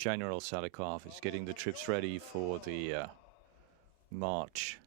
General Salikov is getting the troops ready for the march.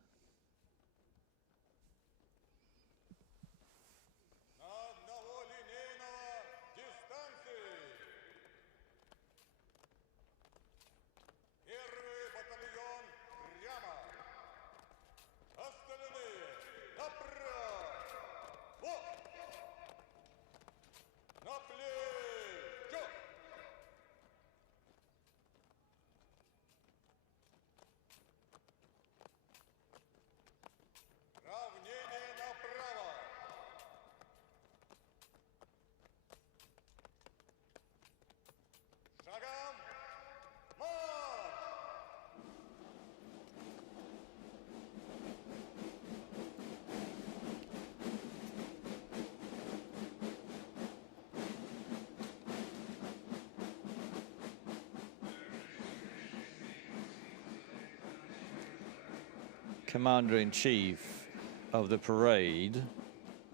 Commander-in-Chief of the parade,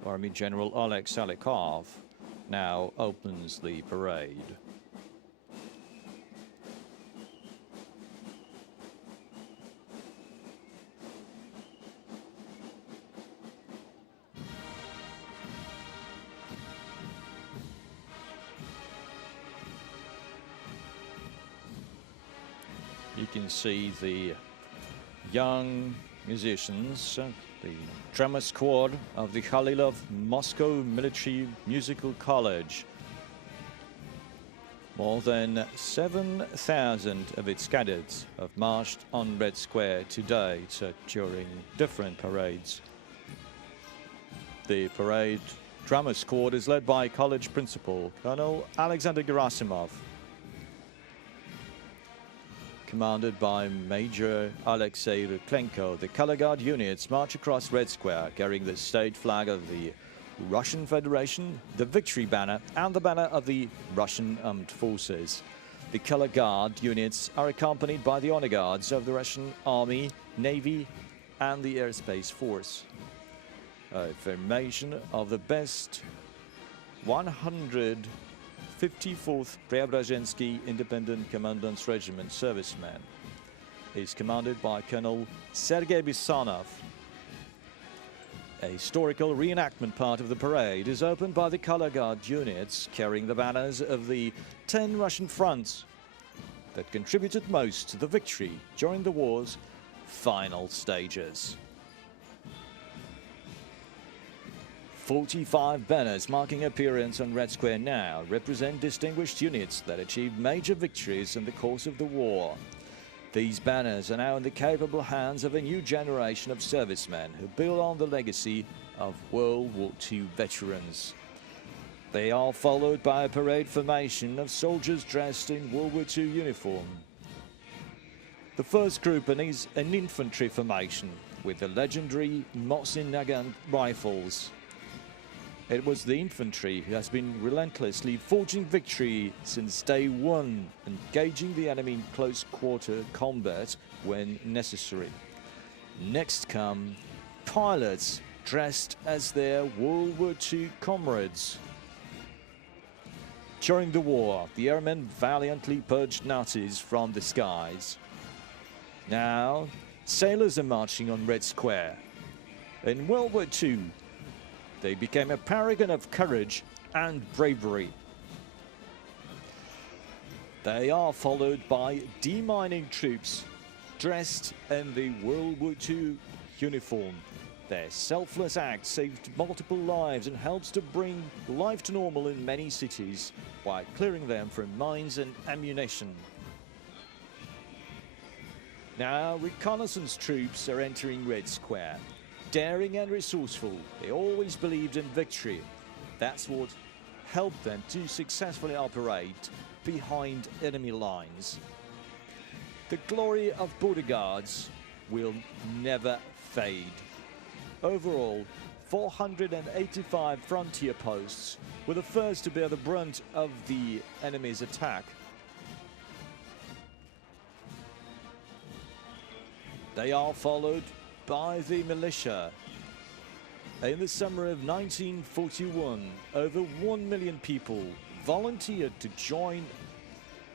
Army General Oleg Salikov, now opens the parade. You can see the young musicians, the drummer squad of the Khalilov Moscow Military Musical College. More than 7,000 of its cadets have marched on Red Square to date during different parades. The parade drummer squad is led by college principal Colonel Alexander Gerasimov, commanded by Major Alexei Ruklenko. The color guard units march across Red Square carrying the state flag of the Russian Federation, the victory banner, and the banner of the Russian Armed Forces. The color guard units are accompanied by the honor guards of the Russian Army, Navy, and the Air Space Force. A formation of the best 154th Preobrazhensky Independent Commandant's Regiment servicemen is commanded by Colonel Sergei Bisonov. A historical reenactment part of the parade is opened by the color guard units carrying the banners of the 10 Russian fronts that contributed most to the victory during the war's final stages. 45 banners marking appearance on Red Square now represent distinguished units that achieved major victories in the course of the war. These banners are now in the capable hands of a new generation of servicemen who build on the legacy of World War II veterans. They are followed by a parade formation of soldiers dressed in World War II uniform. The first group is an infantry formation with the legendary Mosin Nagant rifles. It was the infantry who has been relentlessly forging victory since day one, engaging the enemy in close quarter combat when necessary. Next come pilots dressed as their World War II comrades. During the war, the airmen valiantly purged Nazis from the skies. Now, sailors are marching on Red Square. In World War II, they became a paragon of courage and bravery. They are followed by demining troops dressed in the World War II uniform. Their selfless act saved multiple lives and helps to bring life to normal in many cities by clearing them from mines and ammunition. Now, reconnaissance troops are entering Red Square. Daring and resourceful, they always believed in victory. That's what helped them to successfully operate behind enemy lines. The glory of border guards will never fade. Overall, 485 frontier posts were the first to bear the brunt of the enemy's attack. They are followed by the militia. In the summer of 1941, over 1 million people volunteered to join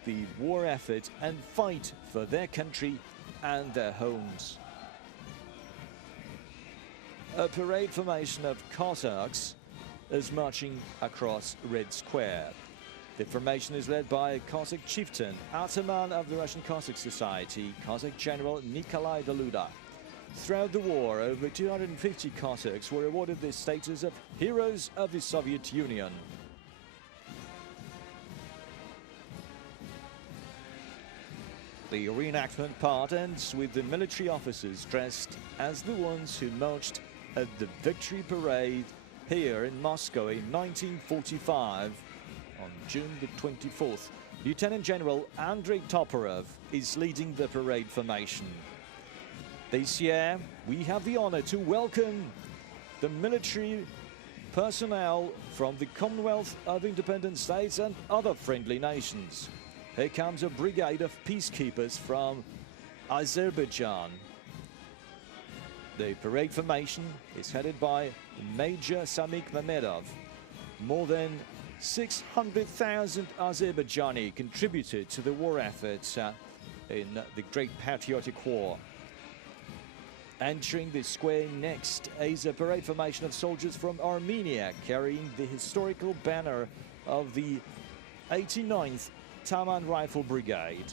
the war effort and fight for their country and their homes. A parade formation of Cossacks is marching across Red Square. The formation is led by a Cossack chieftain, ataman of the Russian Cossack Society, Cossack General Nikolai Daluda. Throughout the war, over 250 Cossacks were awarded the status of Heroes of the Soviet Union. The reenactment part ends with the military officers dressed as the ones who marched at the Victory Parade here in Moscow in 1945 on June the 24th. Lieutenant General Andrei Toporov is leading the parade formation. This year, we have the honor to welcome the military personnel from the Commonwealth of Independent States and other friendly nations. Here comes a brigade of peacekeepers from Azerbaijan. The parade formation is headed by Major Samik Mamedov. More than 600,000 Azerbaijani contributed to the war efforts in the Great Patriotic War. Entering the square next is a parade formation of soldiers from Armenia carrying the historical banner of the 89th Taman Rifle Brigade.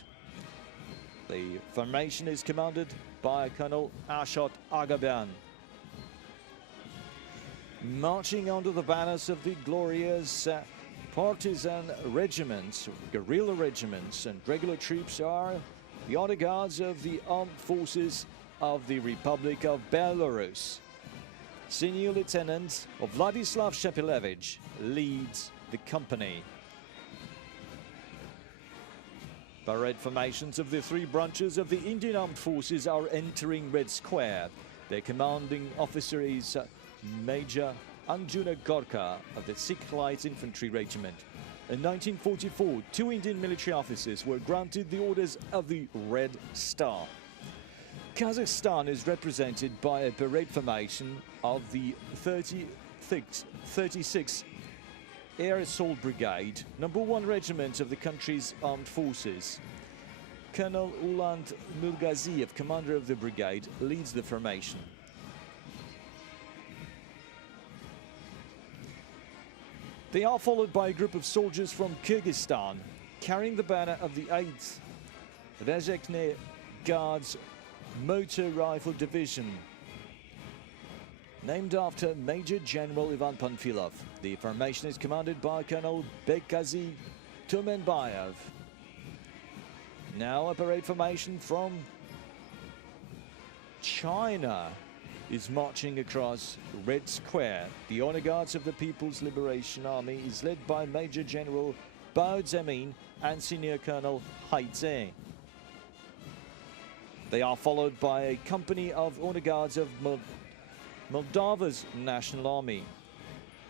The formation is commanded by Colonel Ashot Agaban. Marching under the banners of the glorious partisan regiments, guerrilla regiments and regular troops are the honor guards of the armed forces of the Republic of Belarus. Senior Lieutenant Vladislav Shepilevich leads the company. Parade formations of the three branches of the Indian Armed Forces are entering Red Square. Their commanding officer is Major Anjuna Gorka of the 6th Light Infantry Regiment. In 1944, 2 Indian military officers were granted the orders of the Red Star. Kazakhstan is represented by a parade formation of the 36th Air Assault Brigade, number 1 regiment of the country's armed forces. Colonel Uland Nurgaziev, commander of the brigade, leads the formation. They are followed by a group of soldiers from Kyrgyzstan, carrying the banner of the 8th Rezekne Guards Motor Rifle Division, named after Major General Ivan Panfilov. The formation is commanded by Colonel Bekazi Tumenbayev. Now a parade formation from China is marching across Red Square. The honor guards of the People's Liberation Army is led by Major General Bao Zemin and Senior Colonel Hai Zhe. They are followed by a company of honor guards of Moldova's National Army.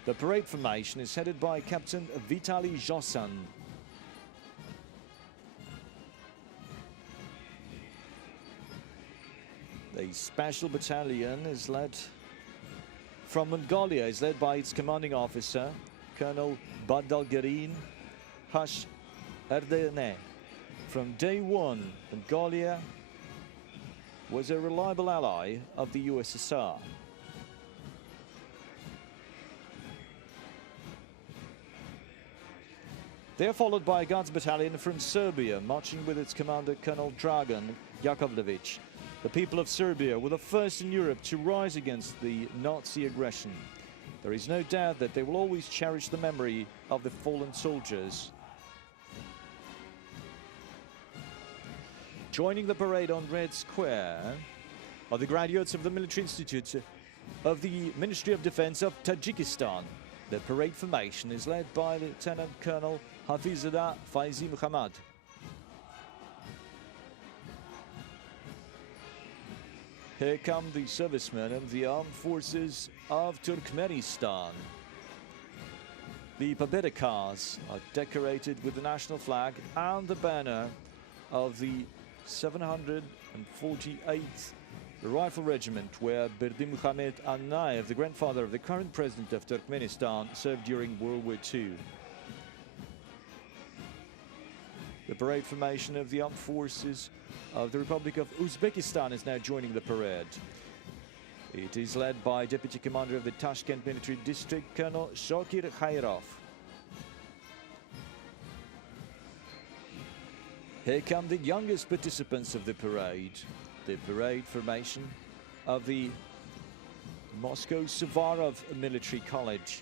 The parade formation is headed by Captain Vitaly Zhosan. The special battalion is led from Mongolia, is led by its commanding officer, Colonel Badalgarin Hash Erdene. From day one, Mongolia was a reliable ally of the USSR. They are followed by a Guards battalion from Serbia, marching with its commander, Colonel Dragan Yakovlevich. The people of Serbia were the first in Europe to rise against the Nazi aggression. There is no doubt that they will always cherish the memory of the fallen soldiers. Joining the parade on Red Square are the graduates of the Military Institute of the Ministry of Defense of Tajikistan. The parade formation is led by Lieutenant Colonel Hafizullah Faizi Muhammad. Here come the servicemen of the armed forces of Turkmenistan. The Pobeda cars are decorated with the national flag and the banner of the 748th Rifle Regiment, where Berdimuhamed Anayev, the grandfather of the current president of Turkmenistan, served during World War II. The parade formation of the armed forces of the Republic of Uzbekistan is now joining the parade. It is led by Deputy Commander of the Tashkent Military District, Colonel Shokir Khairov. Here come the youngest participants of the parade formation of the Moscow Suvorov Military College.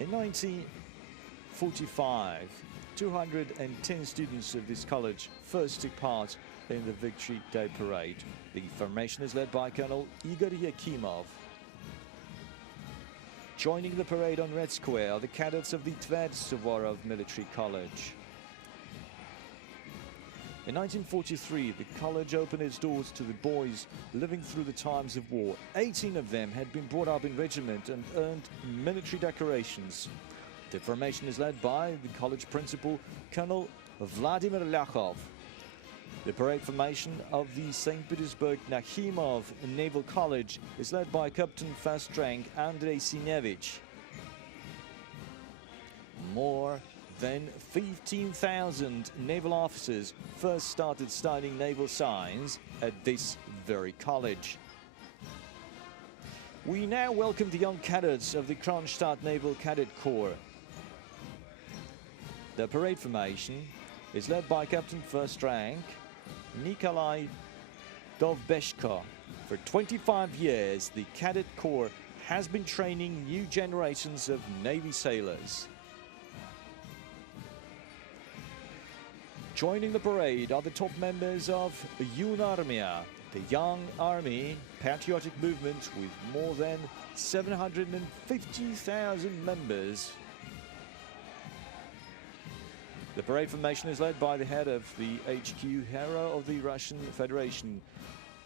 In 1945, 210 students of this college first took part in the Victory Day Parade. The formation is led by Colonel Igor Yakimov. Joining the parade on Red Square are the cadets of the Tver Suvorov Military College. In 1943, the college opened its doors to the boys living through the times of war. 18 of them had been brought up in regiment and earned military decorations. The formation is led by the college principal, Colonel Vladimir Lyakov. The parade formation of the St. Petersburg Nakhimov Naval College is led by Captain First Rank Andrei Sinevich. More than 15,000 naval officers first started studying naval science at this very college. We now welcome the young cadets of the Kronstadt Naval Cadet Corps. The parade formation is led by Captain First Rank Nikolai Dovbeshko. For 25 years, the Cadet Corps has been training new generations of Navy sailors. Joining the parade are the top members of Yunarmia, the Young Army patriotic movement with more than 750,000 members. The parade formation is led by the head of the HQ hero of the Russian Federation,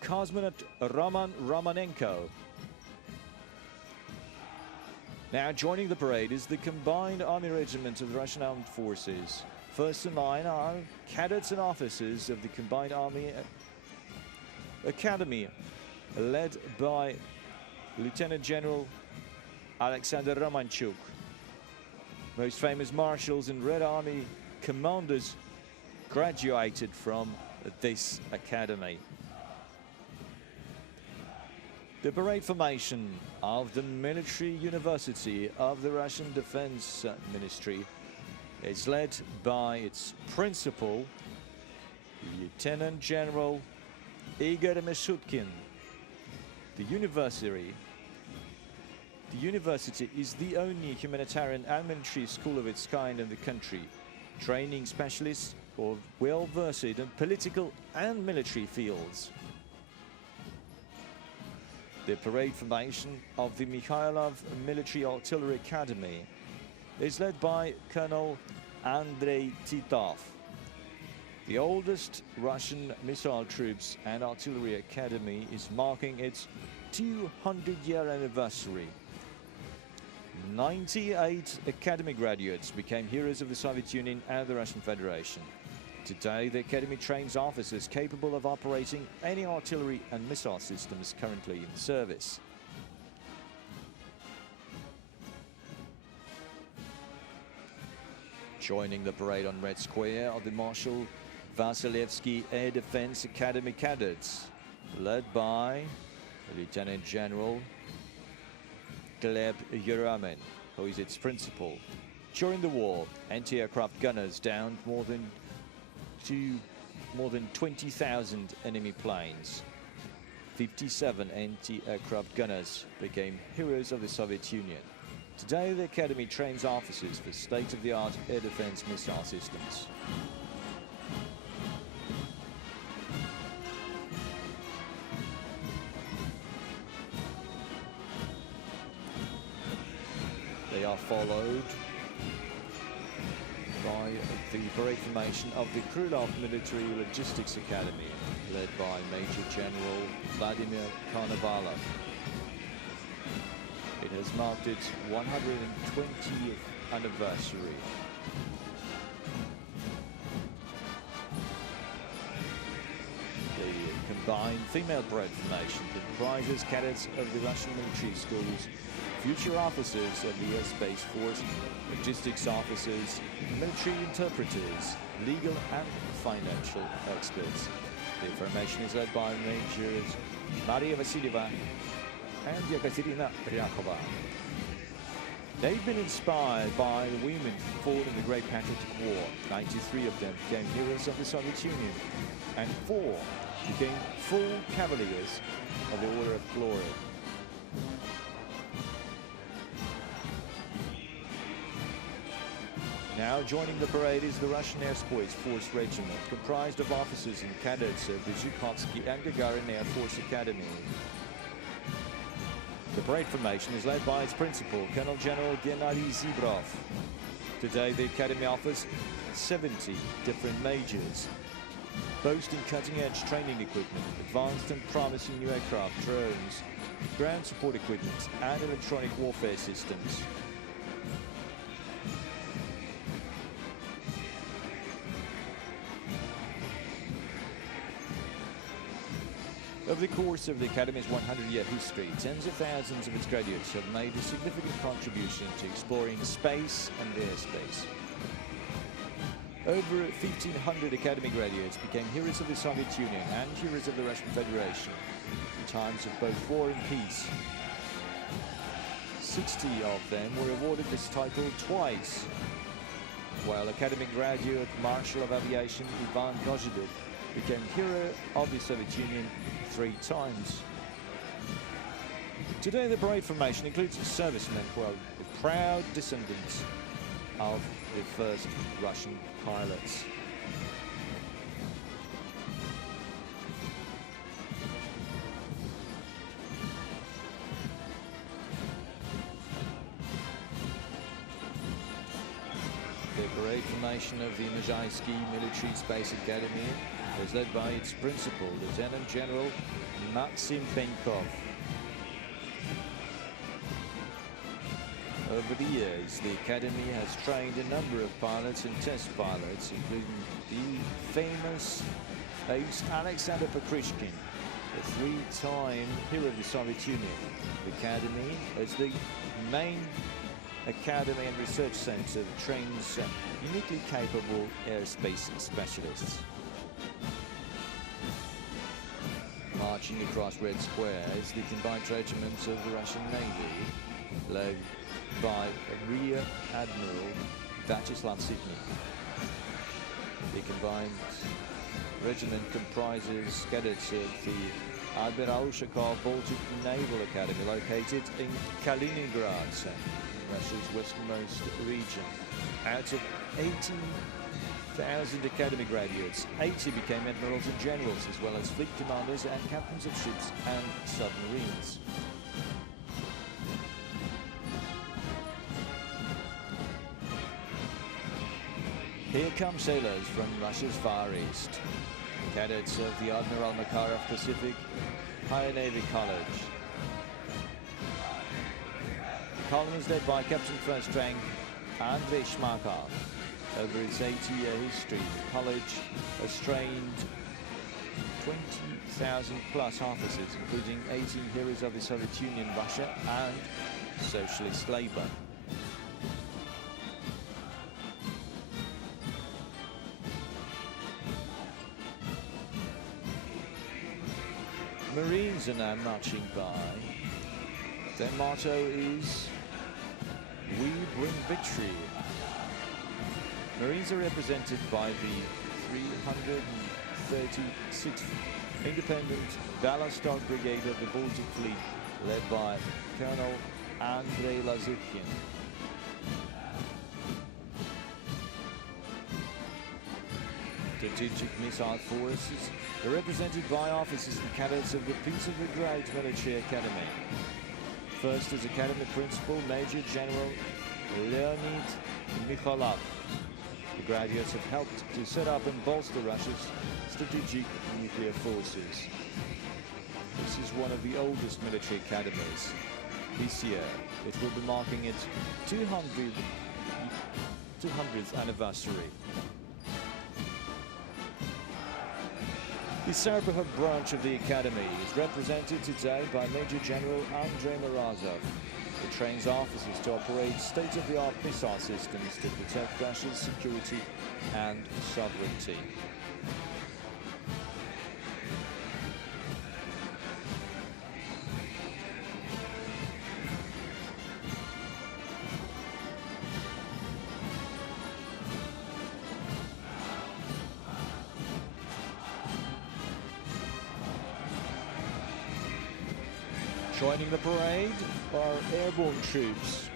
Cosmonaut Roman Romanenko. Now joining the parade is the Combined Army Regiment of the Russian Armed Forces. First in line are cadets and officers of the Combined Army Academy, led by Lieutenant General Alexander Romanchuk. Most famous marshals and Red Army commanders graduated from this academy. The parade formation of the Military University of the Russian Defense Ministry is led by its principal, Lieutenant General Igor Mishutkin. The university is the only humanitarian and military school of its kind in the country, training specialists who are well versed in political and military fields. The parade formation of the Mikhailov Military Artillery Academy is led by Colonel Andrei Titov. The oldest Russian missile troops and artillery academy is marking its 200-year anniversary. 98 academy graduates became heroes of the Soviet Union and the Russian Federation. Today, the academy trains officers capable of operating any artillery and missile systems currently in service. Joining the parade on Red Square are the Marshal Vasilevsky Air Defense Academy cadets, led by Lieutenant General Gleb Yuramin, who is its principal. During the war, anti-aircraft gunners downed more than 20,000 enemy planes. 57 anti-aircraft gunners became heroes of the Soviet Union. Today, the Academy trains officers for state-of-the-art air defense missile systems. They are followed by the parade formation of the Krylov Military Logistics Academy, led by Major General Vladimir Konovalov. It has marked its 120th anniversary. The combined female parade formation comprises cadets of the Russian military schools future officers of the Air Space Force, logistics officers, military interpreters, legal and financial experts. The formation is led by Majors Maria Vasilieva and Yekaterina Ryakova. They've been inspired by the women who fought in the Great Patriotic War. 93 of them became heroes of the Soviet Union, and 4 became full cavaliers of the Order of Glory. Now joining the parade is the Russian Air Space Force Regiment, comprised of officers and cadets of the Zhukovsky and Gagarin Air Force Academy. The parade formation is led by its principal, Colonel General Gennady Zibrov. Today, the Academy offers 70 different majors, boasting cutting-edge training equipment, advanced and promising new aircraft, drones, ground support equipment, and electronic warfare systems. Over the course of the Academy's 100-year history, tens of thousands of its graduates have made a significant contribution to exploring space and airspace. Over 1,500 Academy graduates became heroes of the Soviet Union and heroes of the Russian Federation in times of both war and peace. 60 of them were awarded this title twice, while Academy graduate Marshal of Aviation Ivan Gozhidov became hero of the Soviet Union 3 times. Today, the parade formation includes servicemen who are the proud descendants of the first Russian pilots. The parade formation of the Mezhaysky Military Space Academy is led by its principal, Lieutenant General Maxim Penkov. Over the years, the Academy has trained a number of pilots and test pilots, including the famous ace Alexander Pokrishkin, a 3-time hero of the Soviet Union. The Academy is the main academy and research center that trains uniquely capable aerospace specialists. Marching across Red Square is the combined regiments of the Russian Navy, led by Rear Admiral Vyacheslav Sitnik. The combined regiment comprises cadets of the Admiral Ushakov Baltic Naval Academy, located in Kaliningrad, Russia's westernmost region. Out of 18,000 Academy graduates, 80 became admirals and generals, as well as fleet commanders and captains of ships and submarines. Here come sailors from Russia's Far East, cadets of the Admiral Makarov Pacific Higher Navy College. The column is led by Captain First Rank Andrei Shmakov. Over its 80-year history, the college has trained 20,000 plus officers, including 18 heroes of the Soviet Union, Russia, and socialist labor. Marines are now marching by. Their motto is, "We bring victory." Marines are represented by the 336th Independent Ballast Brigade of the Baltic Fleet, led by Colonel Andrei Lazukhin. Strategic Missile Forces are represented by officers and cadets of the Peace of the Great Military Academy. First is Academy Principal Major General Leonid Mikhailov. The graduates have helped to set up and bolster Russia's strategic nuclear forces. This is one of the oldest military academies. This year, it will be marking its 200th anniversary. The Serpahov branch of the Academy is represented today by Major General Andrei Morozov. It trains officers to operate state-of-the-art missile systems to protect Russia's security and sovereignty. Joining the parade are airborne troops.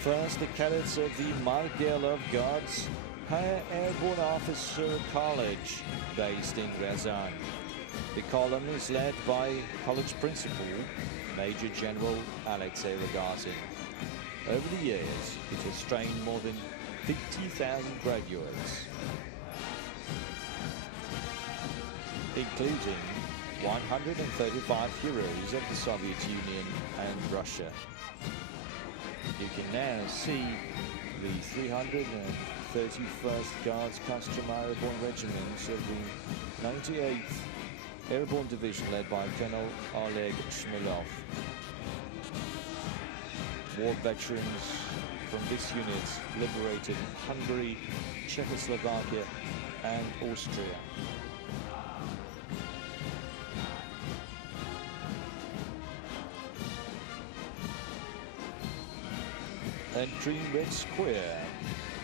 First, the cadets of the Margelov Guards Airborne Officer College, based in Ryazan. The column is led by college principal, Major General Alexei Rogozin. Over the years, it has trained more than 50,000 graduates, including 135 heroes of the Soviet Union and Russia. You can now see the 331st Guards Costume Airborne Regiment of the 98th Airborne Division, led by Colonel Oleg Shmilov. War veterans from this unit liberated Hungary, Czechoslovakia and Austria. Entering Red Square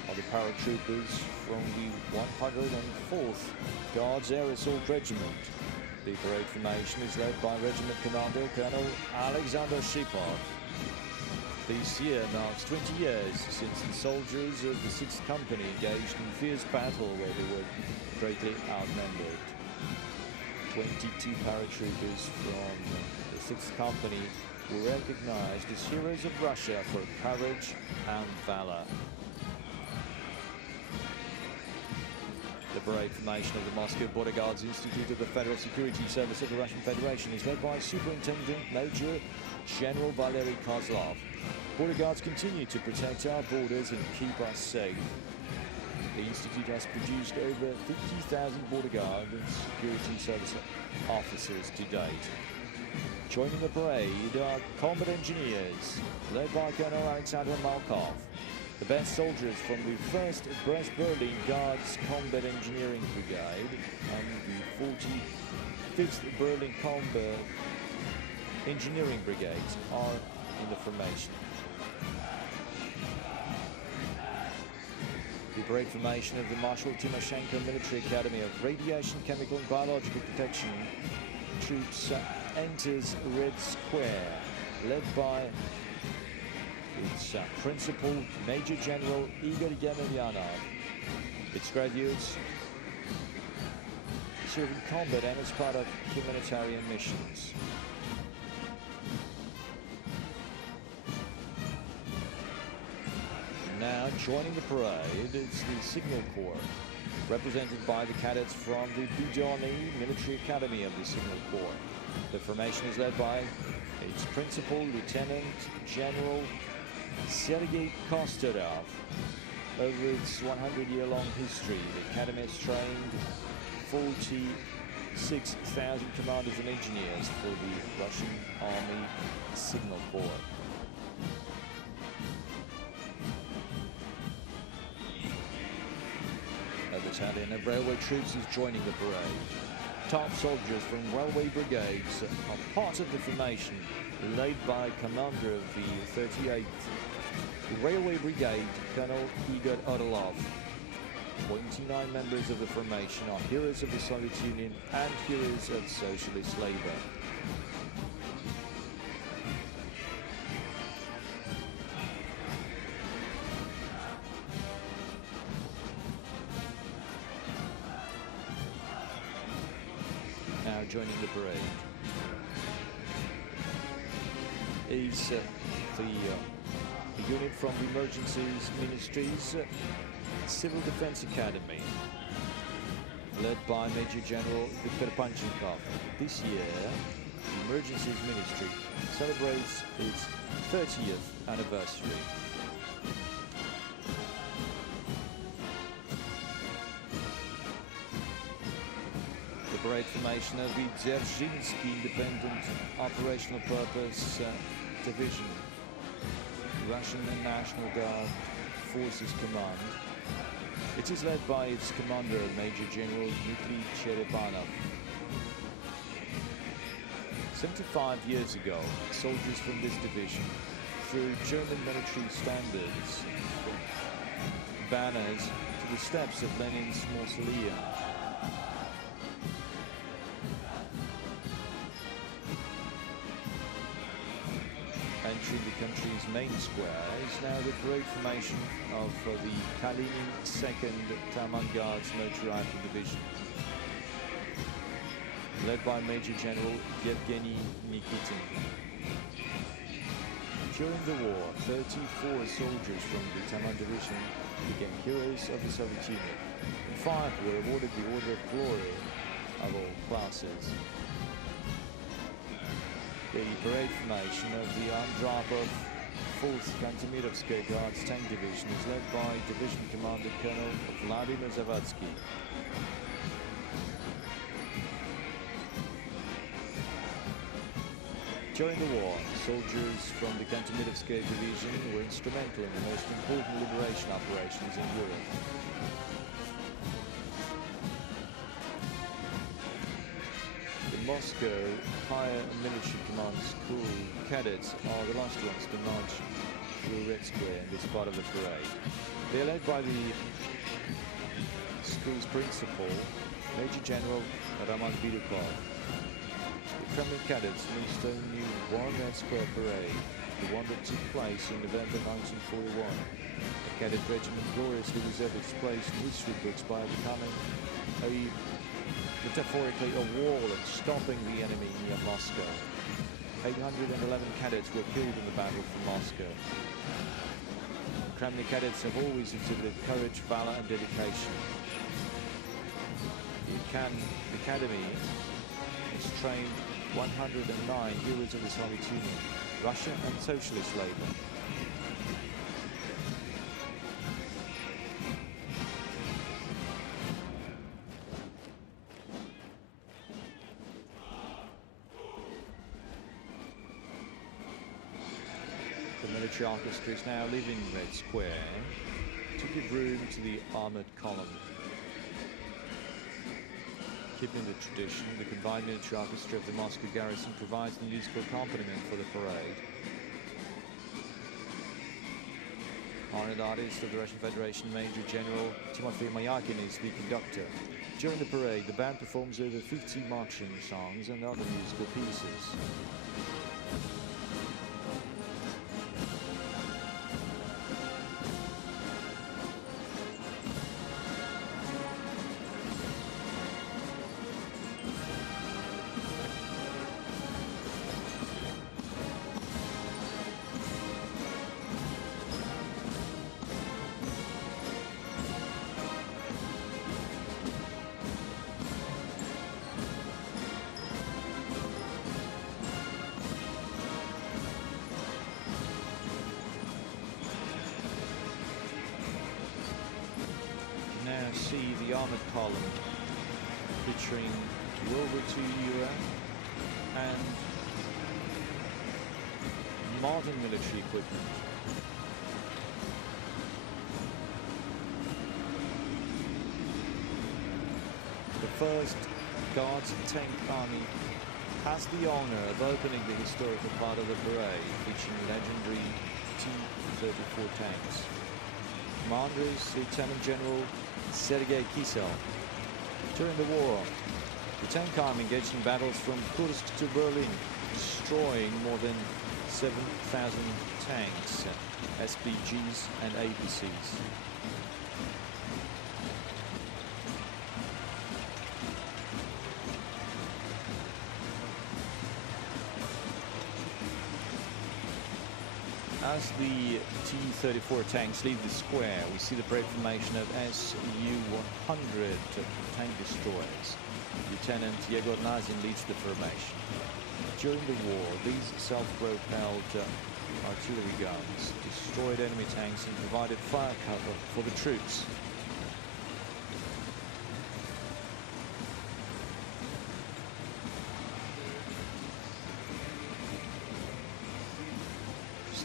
are the paratroopers from the 104th Guards Air Assault Regiment. The parade formation is led by Regiment Commander Colonel Alexander Shipov. This year marks 20 years since the soldiers of the 6th Company engaged in fierce battle where they were greatly outnumbered. 22 paratroopers from the 6th Company were recognized as heroes of Russia for courage and valor. The parade formation of the Moscow Border Guards Institute of the Federal Security Service of the Russian Federation is led by Superintendent Major General Valery Kozlov. Border Guards continue to protect our borders and keep us safe. The Institute has produced over 50,000 Border Guard and Security Service officers to date. Joining the parade are combat engineers, led by Colonel Alexander Malkov. The best soldiers from the 1st Brest Berlin Guards Combat Engineering Brigade and the 45th Berlin Combat Engineering Brigade are in the formation. The parade formation of the Marshal Timoshenko Military Academy of Radiation, Chemical and Biological Protection troops enters Red Square, led by its principal, Major General Igor Yemelyanov. Its graduates serve in combat and as part of humanitarian missions. Now joining the parade is the Signal Corps, represented by the cadets from the Vitória Military Academy of the Signal Corps. The formation is led by its principal, Lieutenant General Sergei Kosterov. Over its 100-year-long history, the Academy has trained 46,000 commanders and engineers for the Russian Army Signal Corps. A battalion of railway troops is joining the parade. Top soldiers from railway brigades are part of the formation, led by commander of the 38th Railway Brigade, Colonel Igor Orlov. 29 members of the formation are heroes of the Soviet Union and heroes of socialist labor. Now joining the parade is the unit from the Emergencies Ministry's Civil Defense Academy, led by Major General Viktor Panchenkov. This year, the Emergencies Ministry celebrates its 30th anniversary. The parade formation of the Dzerzhinsky Independent Operational Purpose Division Russian and National Guard Forces Command. It is led by its commander, Major General Dmitry Cherepanov. 75 years ago, soldiers from this division threw German military standards, banners, to the steps of Lenin's mausoleum. Entering the country's main square is now the parade formation of the Kalinin 2nd Taman Guards Motor Rifle Division, led by Major General Yevgeny Nikitin. During the war, 34 soldiers from the Taman Division became heroes of the Soviet Union, and 5 were awarded the Order of Glory of all classes. The parade formation of the Andropov 4th Kantemirovsky Guards Tank Division is led by Division Commander Colonel Vladimir Zavadsky. During the war, soldiers from the Kantemirovsky Division were instrumental in the most important liberation operations in Europe. The Moscow Higher Military Command School cadets are the last ones to march through Red Square in this part of the parade. They are led by the school's principal, Major General Roman Bidukov. The Kremlin cadets missed only one Red Square parade, the one that took place in November 1941. The cadet regiment gloriously reserved its place in history books by becoming metaphorically a wall and stopping the enemy near Moscow. 811 cadets were killed in the battle for Moscow. Kremlin cadets have always exhibited courage, valor and dedication. The academy has trained 109 heroes of the Soviet Union, Russia and socialist labor. The military orchestra is now leaving Red Square to give room to the armored column. Keeping the tradition, the combined military orchestra of the Moscow garrison provides the musical accompaniment for the parade. Honorary of the Russian Federation, Major General Timofey Mayakin is the conductor. During the parade, the band performs over 50 marching songs and other musical pieces. See the armored column featuring World War II era and modern military equipment. The 1st Guards Tank Army has the honor of opening the historical part of the parade, featuring legendary T-34 tanks. Commander is Lieutenant General Sergei Kisel. During the war, the tank army engaged in battles from Kursk to Berlin, destroying more than 7,000 tanks, SPGs and APCs. As the T-34 tanks leave the square, we see the parade formation of Su-100 tank destroyers. Lieutenant Yegor Nazin leads the formation. During the war, these self-propelled artillery guns destroyed enemy tanks and provided fire cover for the troops.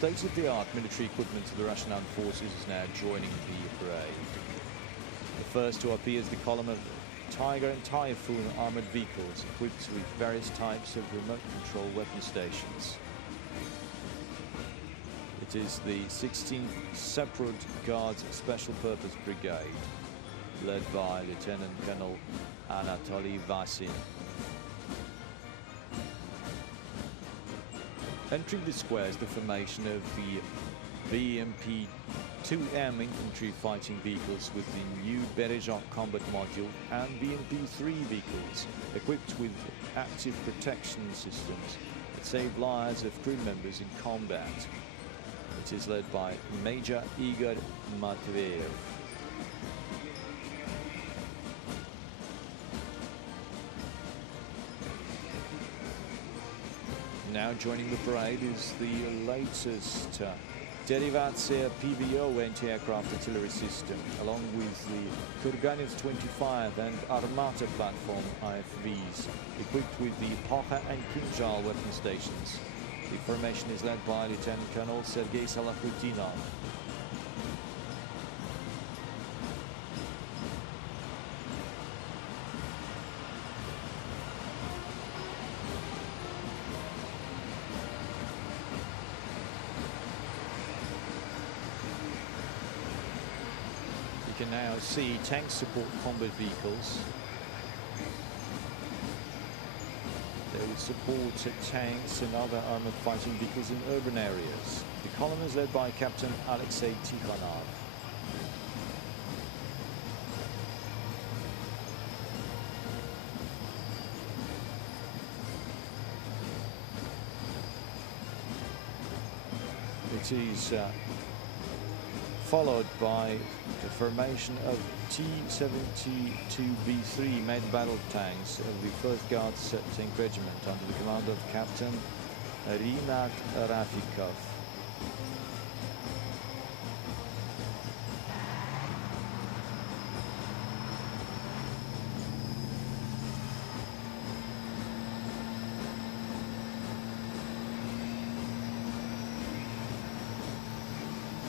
state-of-the-art military equipment of the Russian Armed Forces is now joining the parade. The first to appear is the column of Tiger and Typhoon armored vehicles equipped with various types of remote control weapon stations. It is the 16th Separate Guards Special Purpose Brigade, led by Lieutenant Colonel Anatoly Vasin. Entering the square is the formation of the BMP-2M infantry fighting vehicles with the new Berezhok combat module and BMP-3 vehicles equipped with active protection systems that save lives of crew members in combat. It is led by Major Igor Matveyev. Now joining the parade is the latest Derivatsiya PVO anti-aircraft artillery system, along with the Kurganets 25 and Armata platform IFVs, equipped with the Pocha and Kinjal weapon stations. The formation is led by Lieutenant Colonel Sergei Salahutinov. You can now see tank support combat vehicles. They will support tanks and other armored fighting vehicles in urban areas. The column is led by Captain Alexei Tikhonov. It is followed by the formation of T-72B3 med battle tanks of the 1st Guards Tank Regiment under the command of Captain Rinat Rafikov.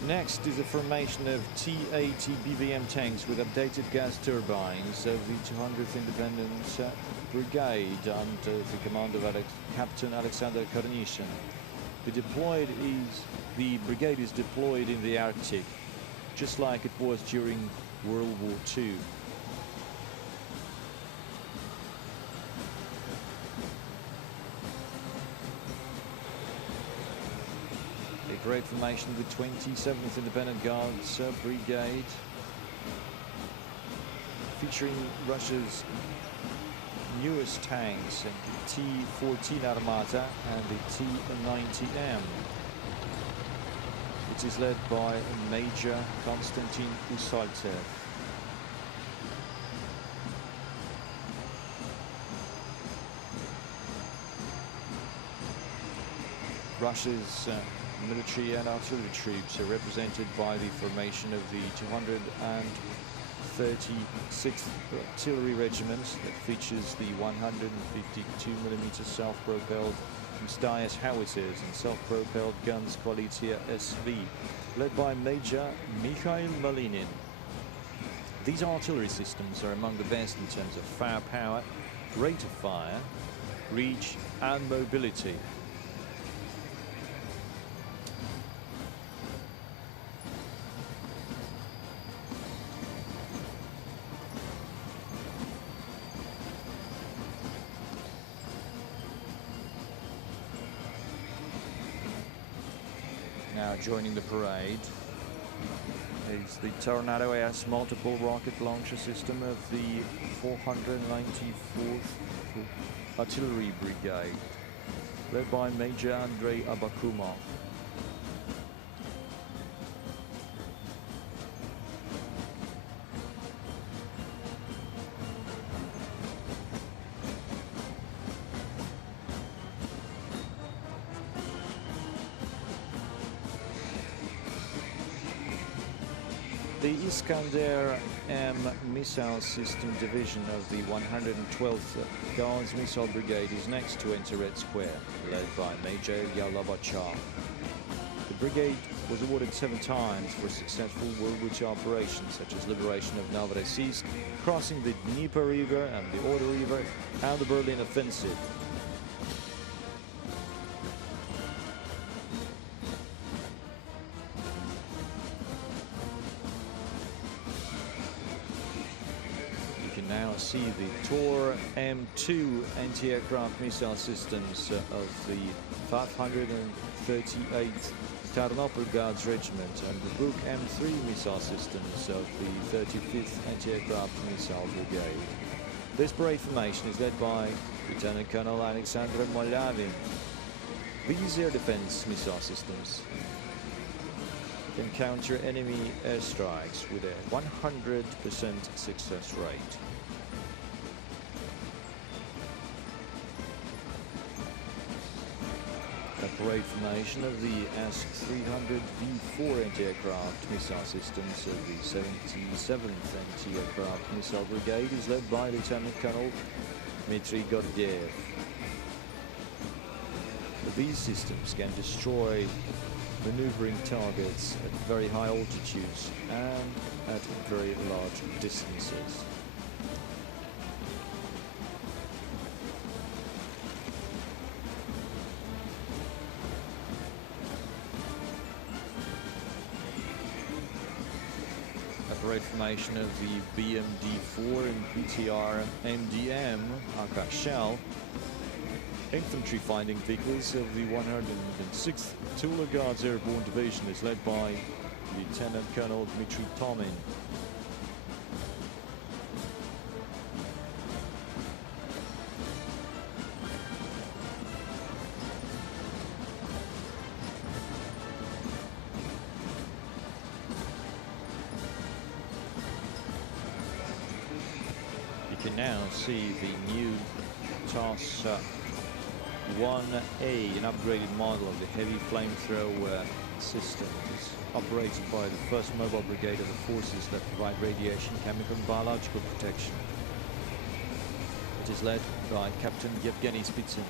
Next is the formation of T-80 BVM tanks with updated gas turbines of the 200th Independent Brigade under the command of Captain Alexander Kornishin. The brigade is deployed in the Arctic, just like it was during World War II. Great formation of the 27th Independent Guards Brigade, featuring Russia's newest tanks, the T-14 Armata and the T-90M. It is led by Major Konstantin Usaltsev. Russia's military and artillery troops are represented by the formation of the 236th Artillery Regiment that features the 152mm self-propelled Mstayas howitzers and self-propelled guns Koalitsiya SV, led by Major Mikhail Malinin. These artillery systems are among the best in terms of firepower, rate of fire, reach and mobility. Now joining the parade is the Tornado S multiple rocket launcher system of the 494th Artillery Brigade, led by Major Andrei Abakumov. The Iskander-M Missile System Division of the 112th Guards Missile Brigade is next to enter Red Square, led by Major Yalobachov. The brigade was awarded 7 times for successful World War II operations such as liberation of Novorossiysk, crossing the Dnieper River and the Oder River, and the Berlin Offensive. Now see the Tor M2 anti-aircraft missile systems of the 538th Tarnopol Guards Regiment and the Buk M3 missile systems of the 35th Anti-Aircraft Missile Brigade. This parade formation is led by Lieutenant Colonel Alexander Molyavin. These air defense missile systems can counter enemy airstrikes with a 100% success rate. A parade formation of the S-300V4 anti-aircraft missile systems of the 77th Anti-Aircraft Missile Brigade is led by Lieutenant Colonel Dmitry Gordiev. These systems can destroy maneuvering targets at very high altitudes and at very large distances. A parade formation of the BMD-4 and PTR MDM Akashel infantry fighting vehicles of the 106th Tula Guards Airborne Division is led by Lieutenant Colonel Dmitry Tomin. You can now see the new TAS 1A, an upgraded model of the heavy flamethrower system. It's operated by the 1st Mobile Brigade of the forces that provide radiation, chemical and biological protection. It is led by Captain Yevgeny Spitsin.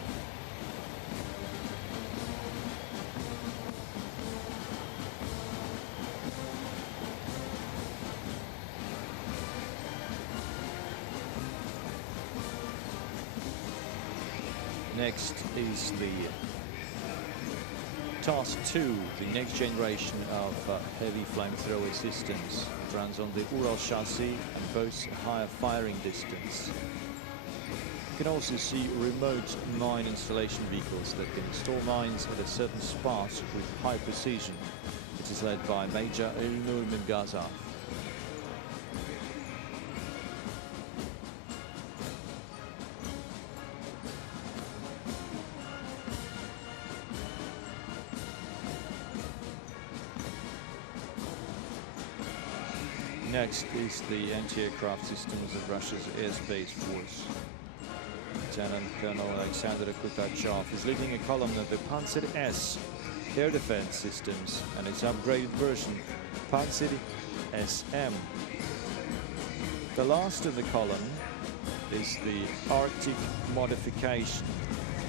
Next is the TAS 2, the next generation of heavy flamethrower systems. It runs on the Ural chassis and boasts a higher firing distance. You can also see remote mine installation vehicles that can install mines at a certain spot with high precision. It is led by Major Elnur Mengazov. Next is the anti-aircraft systems of Russia's airspace force. Lieutenant Colonel Alexander Kutachov is leading a column of the Panzer S air defense systems and its upgraded version, Panzer SM. The last of the column is the Arctic modification,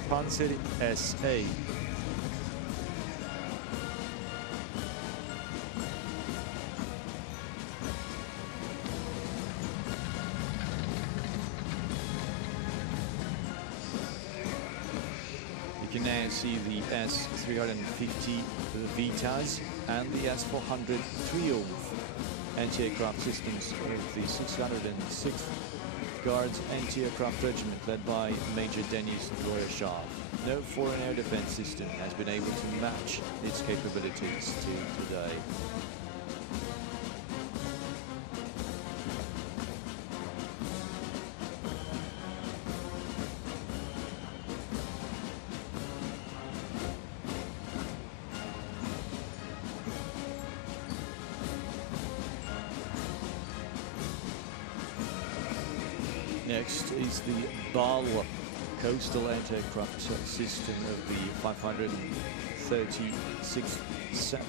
Panzer SA. You can now see the S-350 Vitas and the S-400 Triumph anti-aircraft systems of the 606th Guards Anti-Aircraft Regiment led by Major Denis Dvoryashov. No foreign air defense system has been able to match its capabilities to today. Next is the BAL coastal anti-aircraft system of the 536th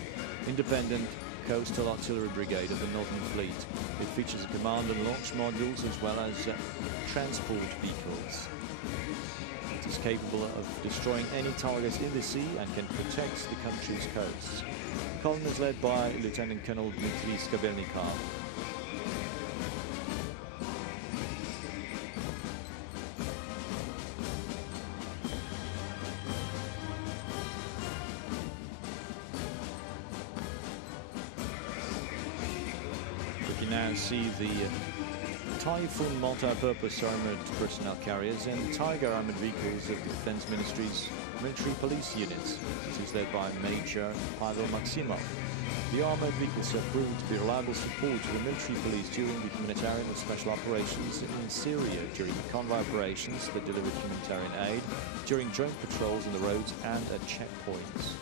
Independent Coastal Artillery Brigade of the Northern Fleet. It features a command and launch modules as well as transport vehicles. It is capable of destroying any target in the sea and can protect the country's coasts. The column is led by Lieutenant Colonel Dmitry Skobelnikov. We can now see the Typhoon multi-purpose armored personnel carriers and Tiger armored vehicles of the Defense Ministry's military police units. It is led by Major Pavel Maximov. The armored vehicles have proved to be reliable support to the military police during the humanitarian and special operations in Syria, during the convoy operations that delivered humanitarian aid, during joint patrols on the roads and at checkpoints.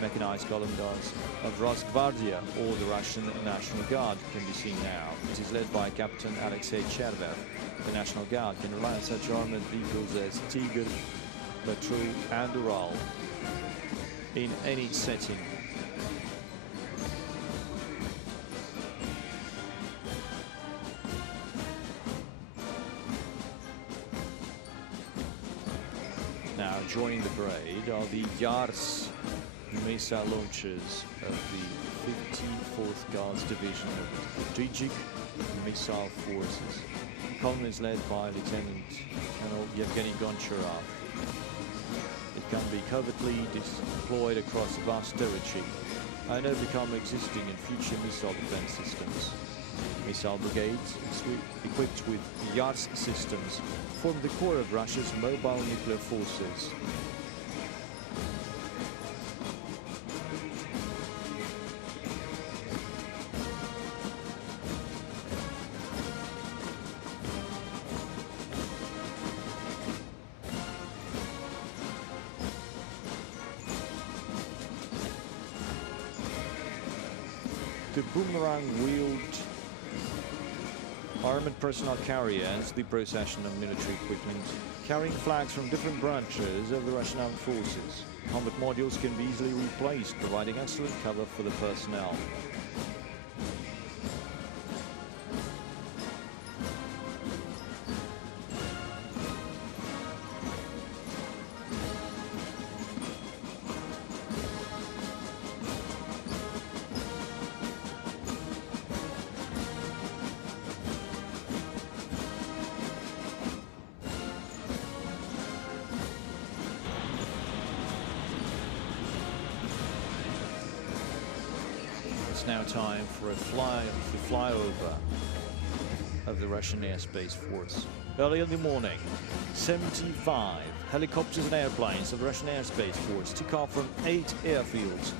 Mechanized columns of Rosgvardia, or the Russian National Guard, can be seen now. It is led by Captain Alexei Chervev. The National Guard can rely on such armored vehicles as Tiger, Patrol and Ural in any setting. Now joining the parade are the Yars missile launchers of the 54th Guards Division of Strategic Missile Forces. The column is led by Lieutenant Colonel Yevgeny Goncharov. It can be covertly deployed across vast territory and now become existing in future missile defense systems. Missile brigades equipped with Yars systems form the core of Russia's mobile nuclear forces. The boomerang-wheeled armored personnel carriers, the procession of military equipment, carrying flags from different branches of the Russian armed forces. Combat modules can be easily replaced, providing excellent cover for the personnel. It's now time for a flyover of the Russian airspace force. Early in the morning, 75 helicopters and airplanes of the Russian airspace force took off from 8 airfields,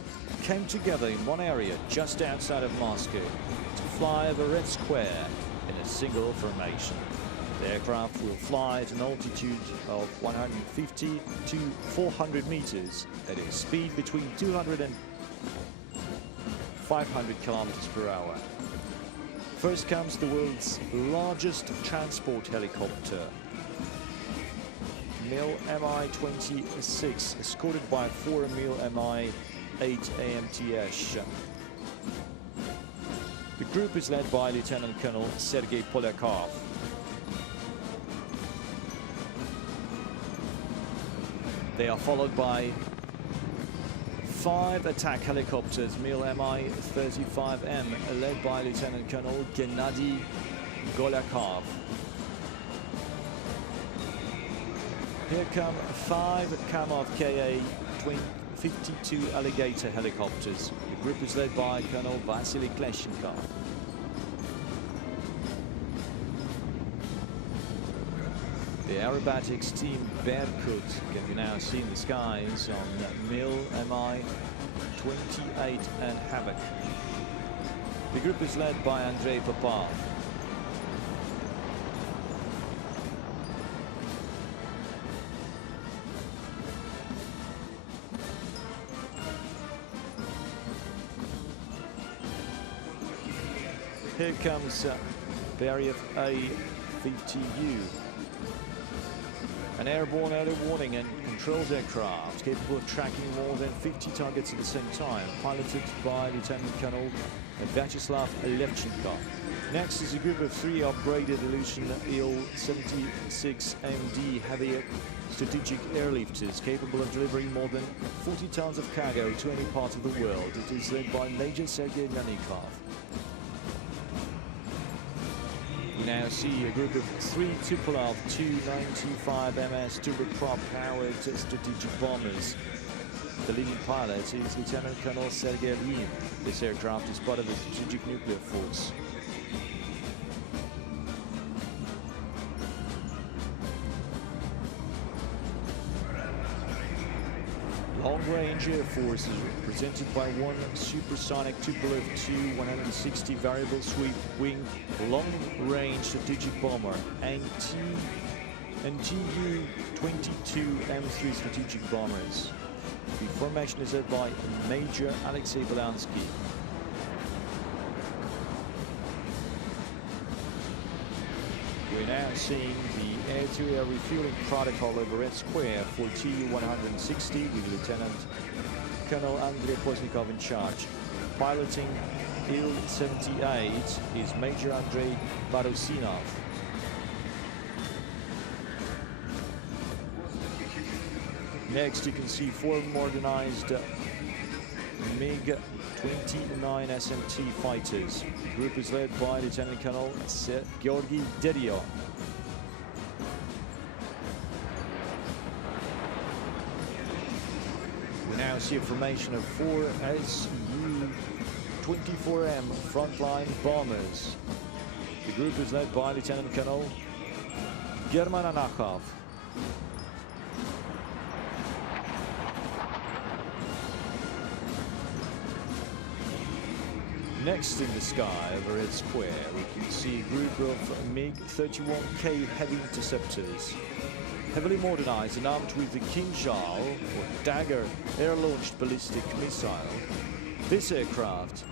came together in one area just outside of Moscow to fly over Red Square in a single formation. The aircraft will fly at an altitude of 150 to 400 meters at a speed between 200 and 500 kilometers per hour. First comes the world's largest transport helicopter, Mil Mi-26, escorted by 4 Mil Mi-8 AMTS. The group is led by Lieutenant Colonel Sergei Polyakov. They are followed by 5 attack helicopters, Mil Mi-35M, led by Lieutenant Colonel Gennady Golyakov. Here come 5 Kamov Ka-52 Alligator helicopters. The group is led by Colonel Vasily Kleshenkov. The aerobatics team Berkut can be now seen in the skies on Mil Mi-28 and Havoc. The group is led by Andrei Popov. Here comes Beriev A-50U. An airborne early warning and controls aircraft capable of tracking more than 50 targets at the same time, piloted by Lieutenant Colonel Vyacheslav Levchenko. Next is a group of 3 upgraded Ilyushin Il-76MD heavy strategic airlifters capable of delivering more than 40 tons of cargo to any part of the world. It is led by Major Sergei Nanikov. We now see a group of 3 Tupolev Tu-95 MS turboprop-powered strategic bombers. The leading pilot is Lieutenant Colonel Sergei Lyin. This aircraft is part of the Strategic Nuclear Force. Long-range Air Force is represented by one supersonic Tupolev Tu-160 variable sweep wing long-range strategic bomber and Tu-22 M3 strategic bombers. The formation is led by Major Alexei Belansky. We're now seeing the air-to-air refueling protocol over Red Square for Tu-160 with Lieutenant Colonel Andrei Poznikov in charge. Piloting Il-78 is Major Andrei Barusinov. Next, you can see 4 modernized MiG-29 SMT fighters. The group is led by Lieutenant Colonel Georgy Derio. We now see a formation of 4 Su-24M frontline bombers. The group is led by Lieutenant Colonel German Anakhov. Next in the sky over Red Square, we can see a group of MiG-31K heavy interceptors, heavily modernized and armed with the Kinzhal or Dagger air-launched ballistic missile. This aircraft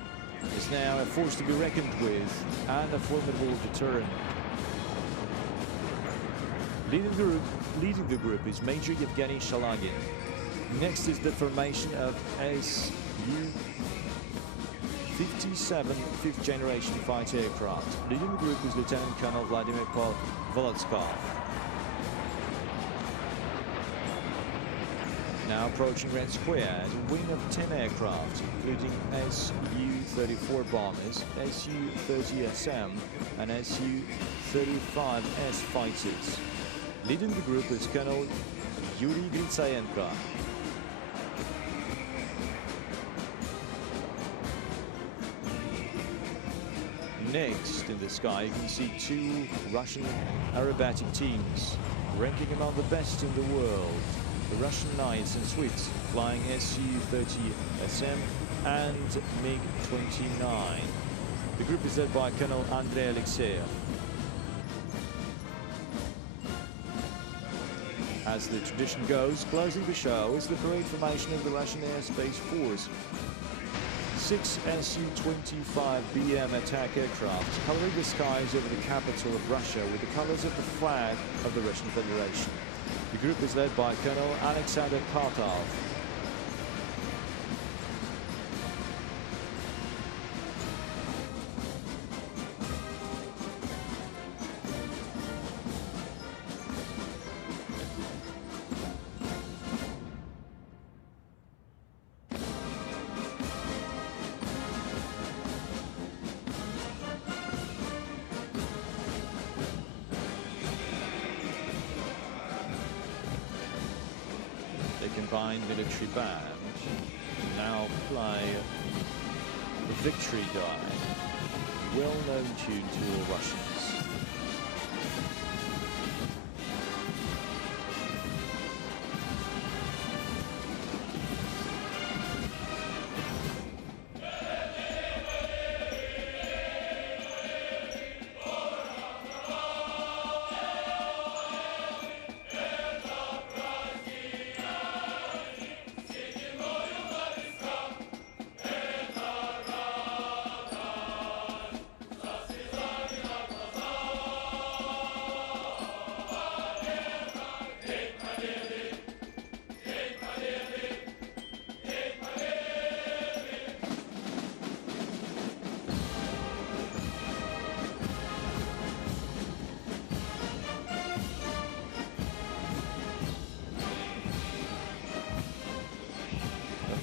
is now a force to be reckoned with and a formidable deterrent. Leading the group is Major Yevgeny Shalagin. Next is the formation of Su-57 fifth-generation fighter aircraft. Leading the group is Lieutenant Colonel Vladimir Volodskov. Now approaching Red Square, a wing of 10 aircraft, including Su-34 bombers, Su-30SM, and Su-35S fighters. Leading the group is Colonel Yuri Gritsayenko. Next in the sky, you can see 2 Russian aerobatic teams, ranking among the best in the world. The Russian Knights and Swiss flying Su-30SM and MiG-29. The group is led by Colonel Andrei Alexeyev. As the tradition goes, closing the show is the parade formation of the Russian Airspace Force. 6 Su-25BM attack aircraft coloring the skies over the capital of Russia with the colors of the flag of the Russian Federation. The group is led by Colonel Alexander Partov. Combined military band now play the Victory Die, well-known tune to all Russians.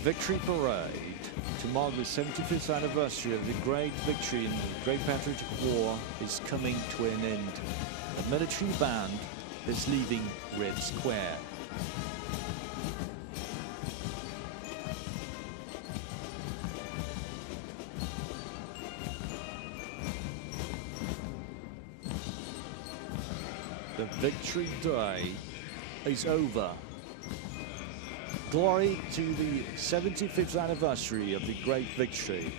Victory Parade to mark the 75th anniversary of the great victory in the Great Patriotic War is coming to an end. A military band is leaving Red Square. The Victory Day is over. Glory to the 75th anniversary of the great victory.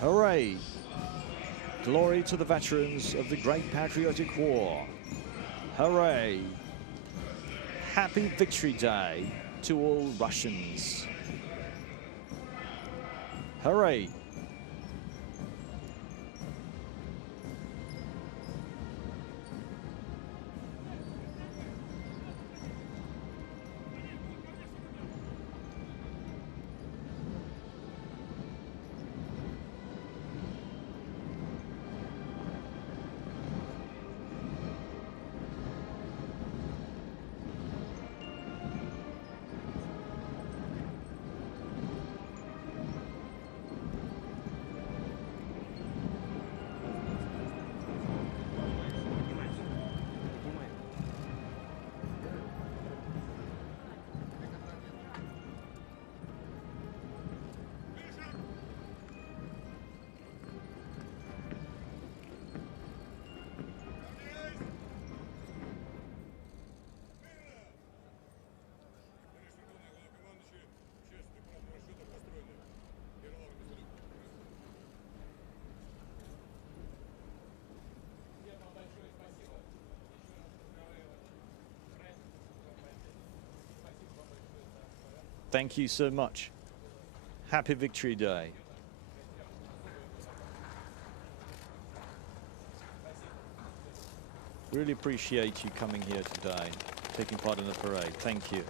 Hooray! Glory to the veterans of the Great Patriotic War. Hooray! Happy Victory Day to all Russians. Hooray! Thank you so much. Happy Victory Day. Really appreciate you coming here today, taking part in the parade. Thank you.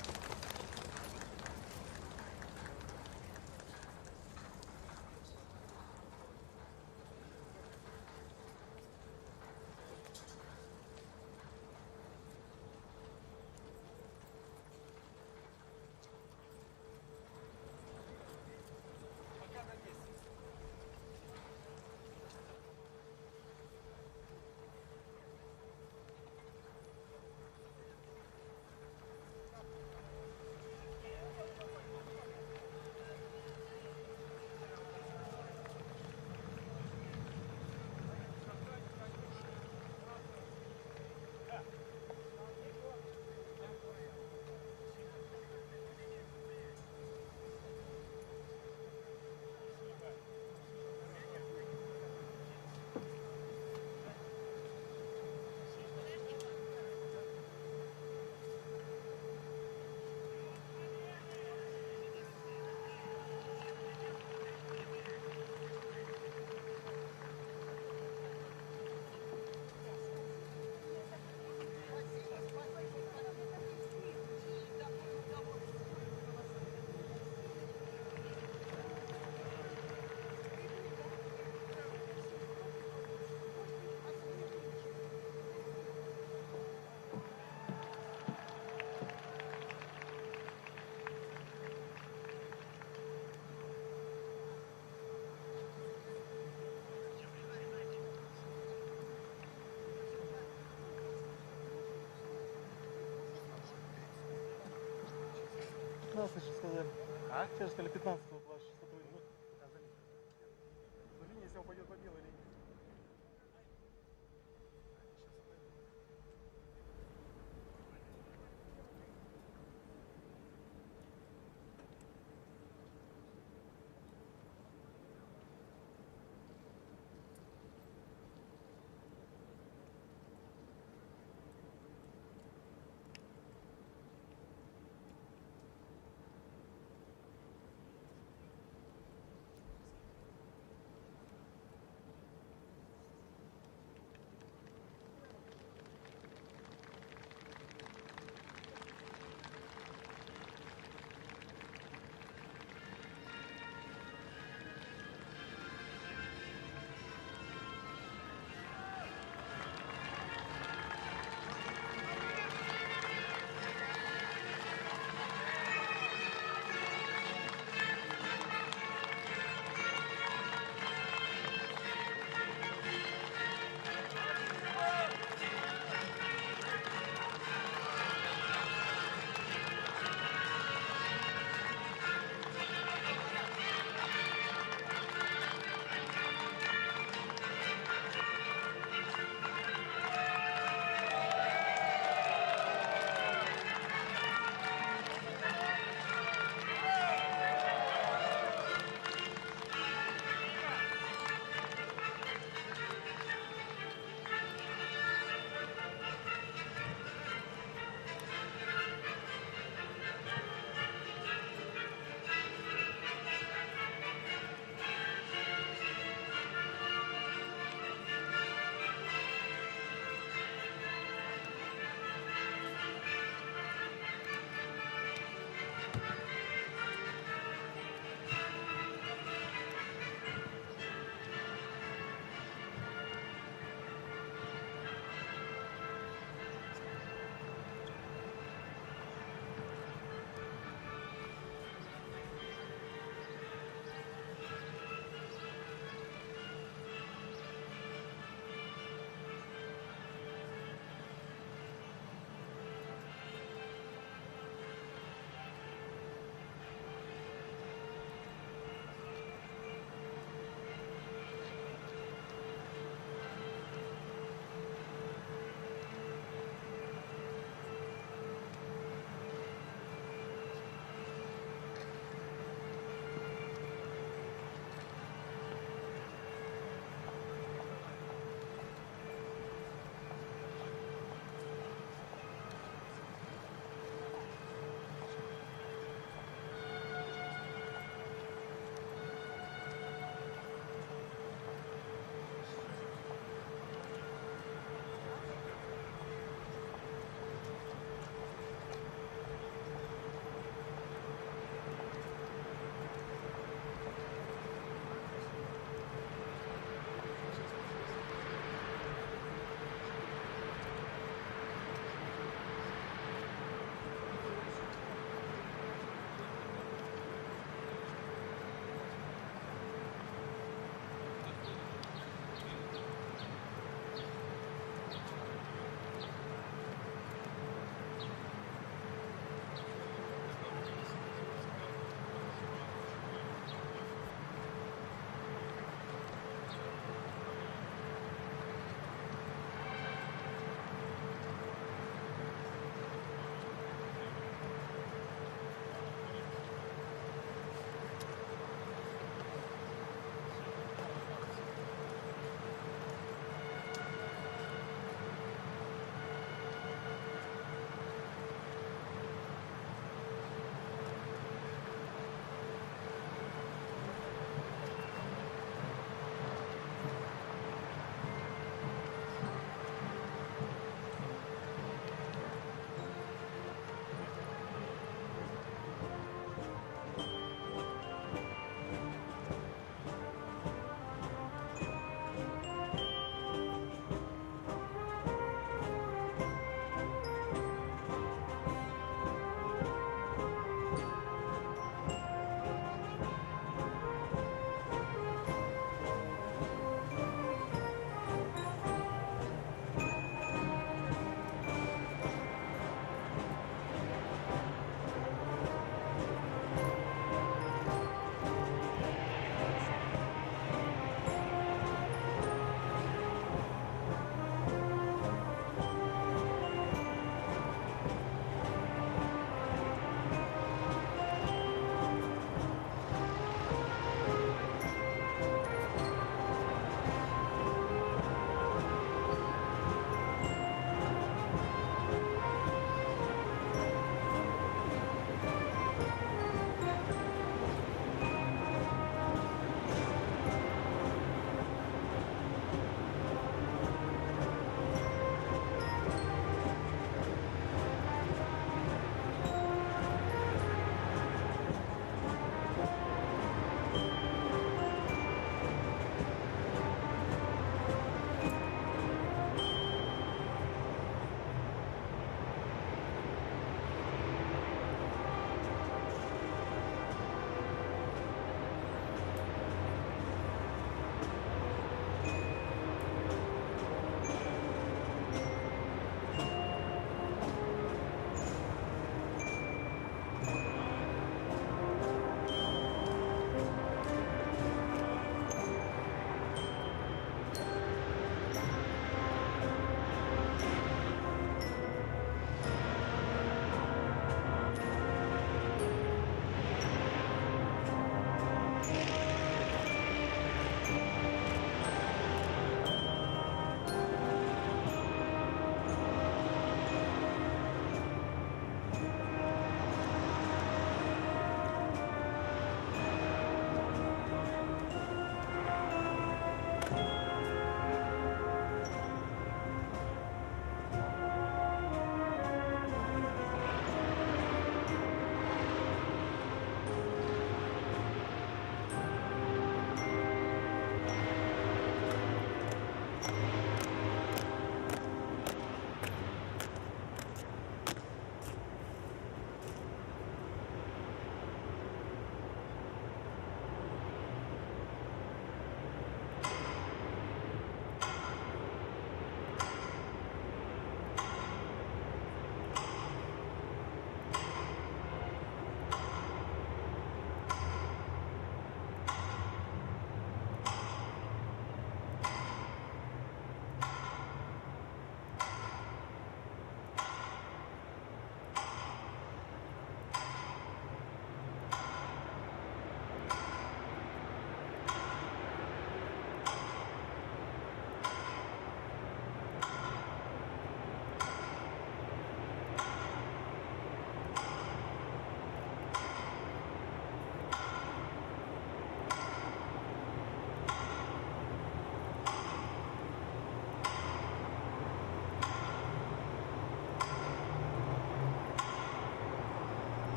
Сейчас сказали. А? Сейчас сказали 15.